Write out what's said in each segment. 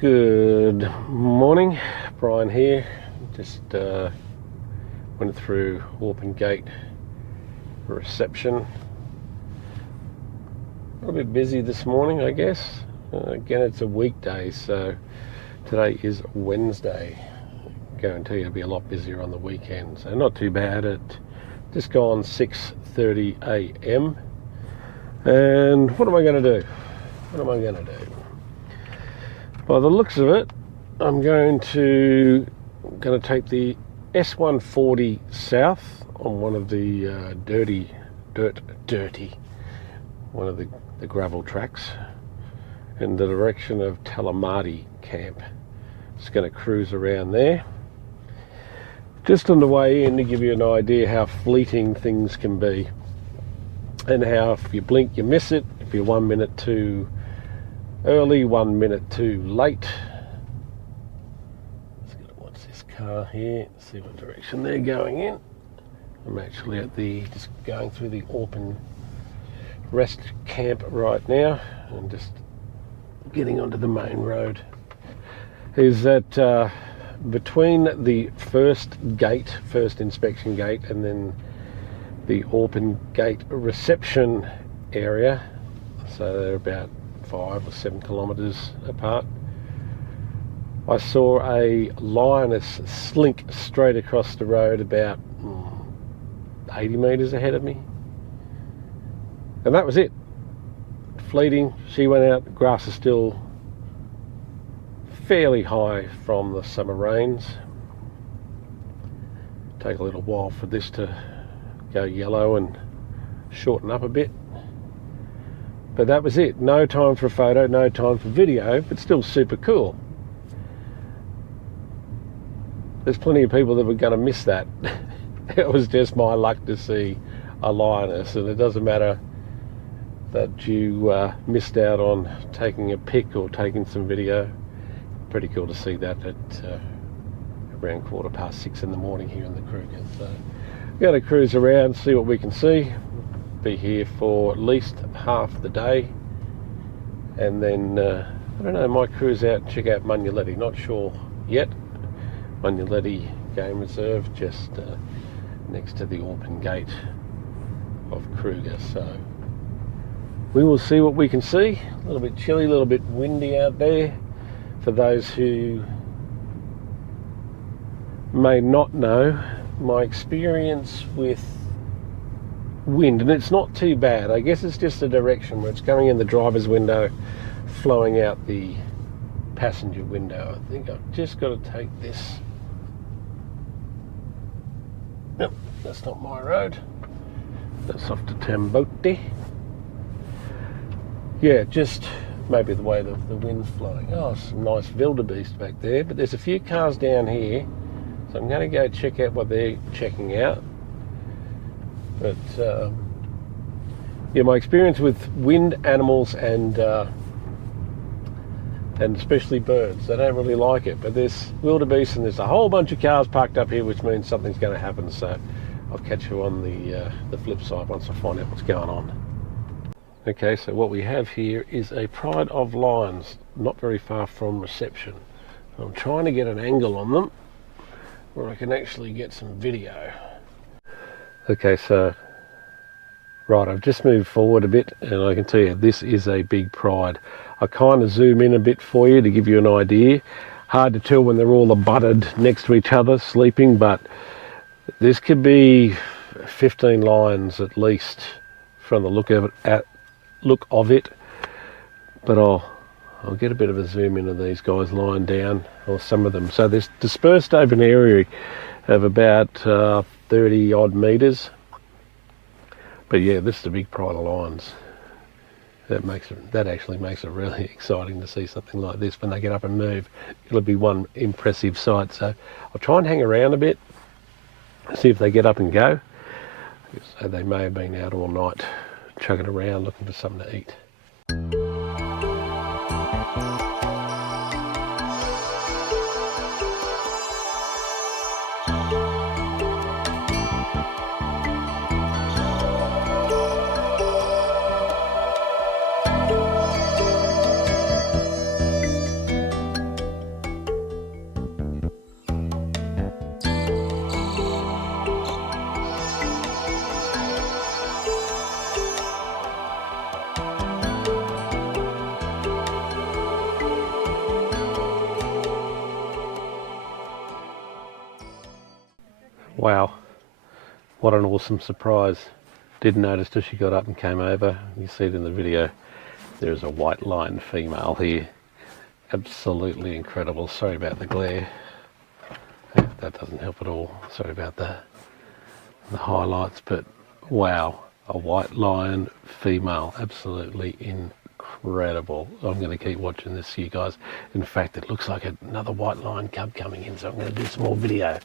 Good morning, Brian here. Just went through Orpin Gate reception. A little bit busy this morning, I guess. Again, it's a weekday, so today is Wednesday. I guarantee you'll be a lot busier on the weekend. So not too bad. It just gone 6:30 a.m. And what am I going to do? By the looks of it, I'm going to take the S140 south on one of the one of the gravel tracks in the direction of Talamati camp. Just going to cruise around there. Just on the way in to give you an idea how fleeting things can be and how if you blink you miss it, if you're 1 minute too early, 1 minute too late. Let's get to watch this car here, see what direction they're going in. I'm actually at just going through the Orpin rest camp right now and just getting onto the main road. Is that between the first inspection gate and then the Orpin Gate reception area, so they're about 5 or 7 kilometres apart, I saw a lioness slink straight across the road about 80 metres ahead of me, and that was it. Fleeting. She went out. The grass is still fairly high from the summer rains. Take a little while for this to go yellow and shorten up a bit. But that was it. No time for a photo, no time for video, but still super cool. There's plenty of people that were going to miss that. It was just my luck to see a lioness, and it doesn't matter that you missed out on taking a pic or taking some video. Pretty cool to see that at around 6:15 in the morning here in the Kruger. So we're going to cruise around, see what we can see. Be here for at least half the day, and then I don't know, might cruise out and check out Munuleti. Not sure yet. Munuleti Game Reserve, just next to the Orpin Gate of Kruger. So we will see what we can see. A little bit chilly, a little bit windy out there. For those who may not know, my experience with wind, and it's not too bad. I guess it's just the direction where it's coming in the driver's window, flowing out the passenger window. I think I've just got to take this. Nope, that's not my road. That's off to Tamboti. Yeah, just maybe the way the wind's flowing. Oh, some nice wildebeest back there, but there's a few cars down here, so I'm going to go check out what they're checking out. But yeah, my experience with wind, animals, and especially birds, they don't really like it. But there's wildebeest and there's a whole bunch of cars parked up here, which means something's going to happen. So I'll catch you on the flip side once I find out what's going on. Okay, so what we have here is a pride of lions, not very far from reception. I'm trying to get an angle on them where I can actually get some video. Okay, so right, I've just moved forward a bit and I can tell you this is a big pride. I kind of zoom in a bit for you to give you an idea. Hard to tell when they're all abutted next to each other sleeping, but this could be 15 lions at least from the look of it. But I'll get a bit of a zoom in of these guys lying down, or some of them. So there's dispersed over an area of about 30 odd metres. But yeah, this is a big pride of lions. That actually makes it really exciting to see something like this when they get up and move. It'll be one impressive sight. So I'll try and hang around a bit, see if they get up and go. So they may have been out all night chugging around looking for something to eat. Wow, what an awesome surprise. Didn't notice till she got up and came over. You see it in the video. There's a white line female here. Absolutely incredible. Sorry about the glare. That doesn't help at all. Sorry about the highlights, but wow, a white lion female. Absolutely incredible. I'm going to keep watching this, you guys. In fact, it looks like another white lion cub coming in, so I'm going to do some more video.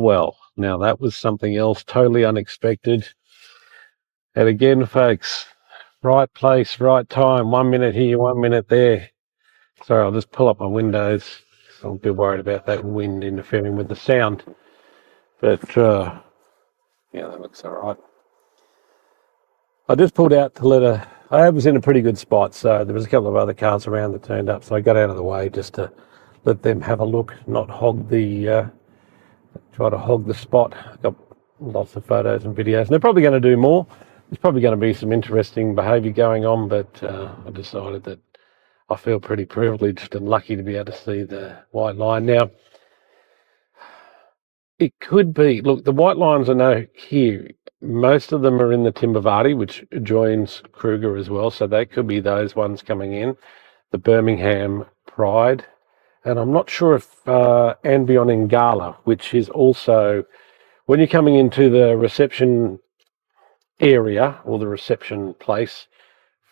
Well. Now that was something else totally unexpected. And again, folks, right place, right time. 1 minute here, 1 minute there. Sorry, I'll just pull up my windows. So I'm a bit worried about that wind interfering with the sound. But yeah, that looks all right. I just pulled out to let her. I was in a pretty good spot, so there was a couple of other cars around that turned up, so I got out of the way just to let them have a look, not hog the Try to hog the spot. Got lots of photos and videos, and they're probably going to do more. There's probably going to be some interesting behaviour going on, but I decided that I feel pretty privileged and lucky to be able to see the white line. Now, it could be, look, the white lines I know here, most of them are in the Timbavati, which joins Kruger as well, so they could be those ones coming in. The Birmingham Pride, and I'm not sure if Anbion Ingala, which is also, when you're coming into the reception area or the reception place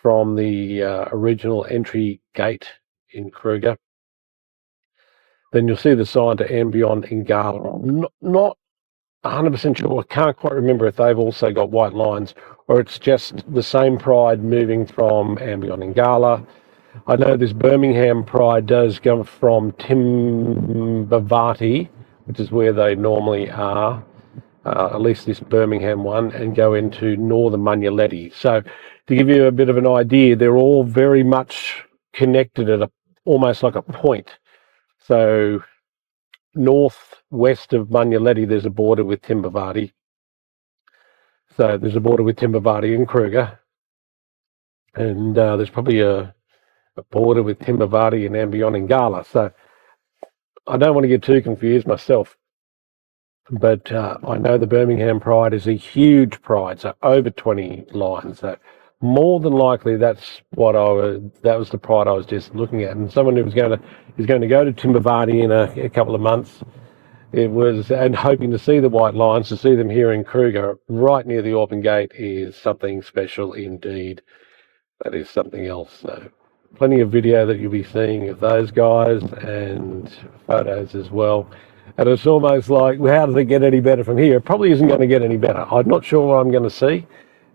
from the original entry gate in Kruger, then you'll see the sign to Anbion Ingala. I'm not 100% sure. I can't quite remember if they've also got white lines or it's just the same Pride moving from Anbion Ingala. I know this Birmingham Pride does go from Timbavati, which is where they normally are, at least this Birmingham one, and go into northern Munyaletti. So to give you a bit of an idea, they're all very much connected at almost like a point. So northwest of Munyaletti, there's a border with Timbavati. So there's a border with Timbavati and Kruger. And there's probably a border with Timbavati and Anbion Ingala. So I don't want to get too confused myself. But I know the Birmingham Pride is a huge pride, so over 20 lines. So more than likely, that was the pride I was just looking at. And someone who is going to go to Timbavati in a couple of months, and hoping to see the white lines, to see them here in Kruger, right near the Auburn Gate, is something special indeed. That is something else. So plenty of video that you'll be seeing of those guys and photos as well. And it's almost like, well, how does it get any better from here? It probably isn't going to get any better. I'm not sure what I'm going to see.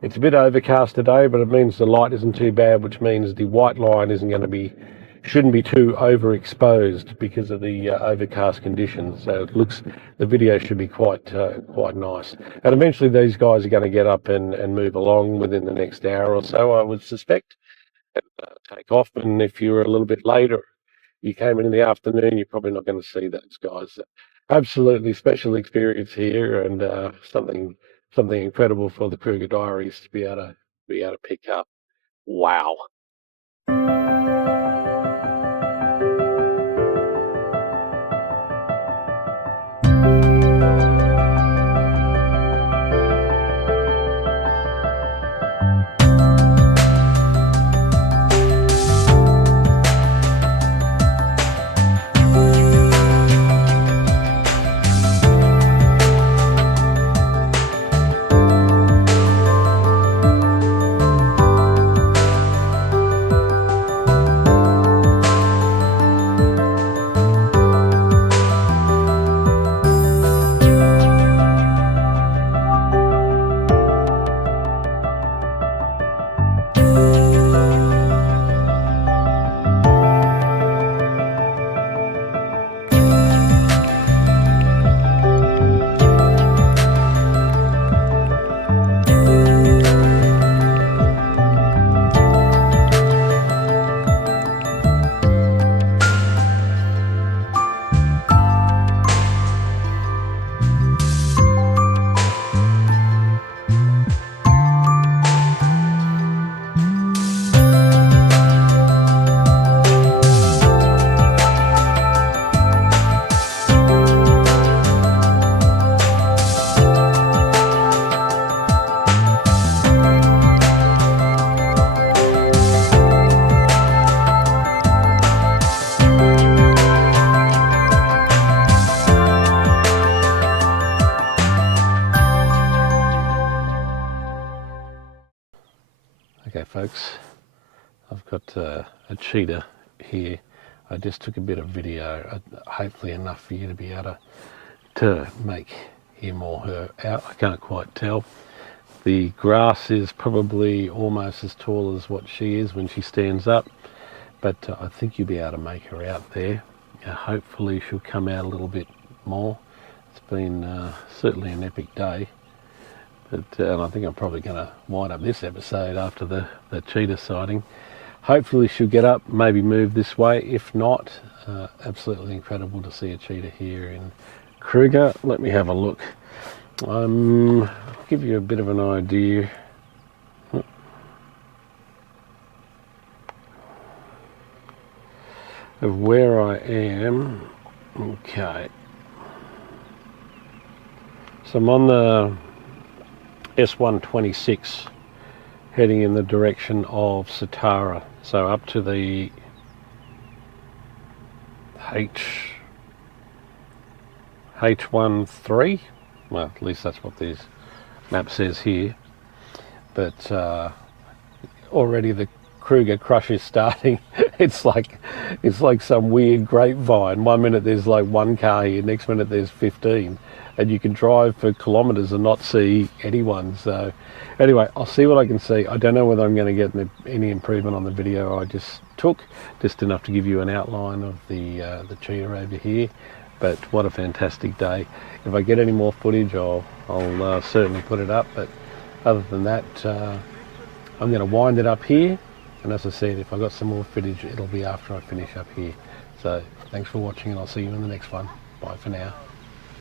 It's a bit overcast today, but it means the light isn't too bad, which means the white line shouldn't be too overexposed because of the overcast conditions. So the video should be quite nice. And eventually these guys are going to get up and move along within the next hour or so, I would suspect, and take off. And if you're a little bit later, you came in the afternoon, you're probably not going to see those guys. Absolutely special experience here, and something incredible for the Kruger Diaries to be able to pick up. Wow. Okay, folks, I've got a cheetah here. I just took a bit of video, hopefully enough for you to be able to make him or her out. I can't quite tell. The grass is probably almost as tall as what she is when she stands up, but I think you'll be able to make her out there. Hopefully she'll come out a little bit more. It's been certainly an epic day. And I think I'm probably going to wind up this episode after the cheetah sighting. Hopefully she'll get up, maybe move this way. If not, absolutely incredible to see a cheetah here in Kruger, let me have a look. I'll give you a bit of an idea. Of where I am. Okay. So I'm on the S126 heading in the direction of Satara. So up to the H13. Well, at least that's what this map says here. But already the Kruger crush is starting. It's like some weird grapevine. 1 minute there's like 1 car here, next minute there's 15, and you can drive for kilometres and not see anyone. So anyway, I'll see what I can see. I don't know whether I'm going to get any improvement on the video I just took, just enough to give you an outline of the cheetah over here. But what a fantastic day. If I get any more footage, I'll certainly put it up. But other than that, I'm going to wind it up here. And as I said, if I got some more footage, it'll be after I finish up here. So thanks for watching, and I'll see you in the next one. Bye for now.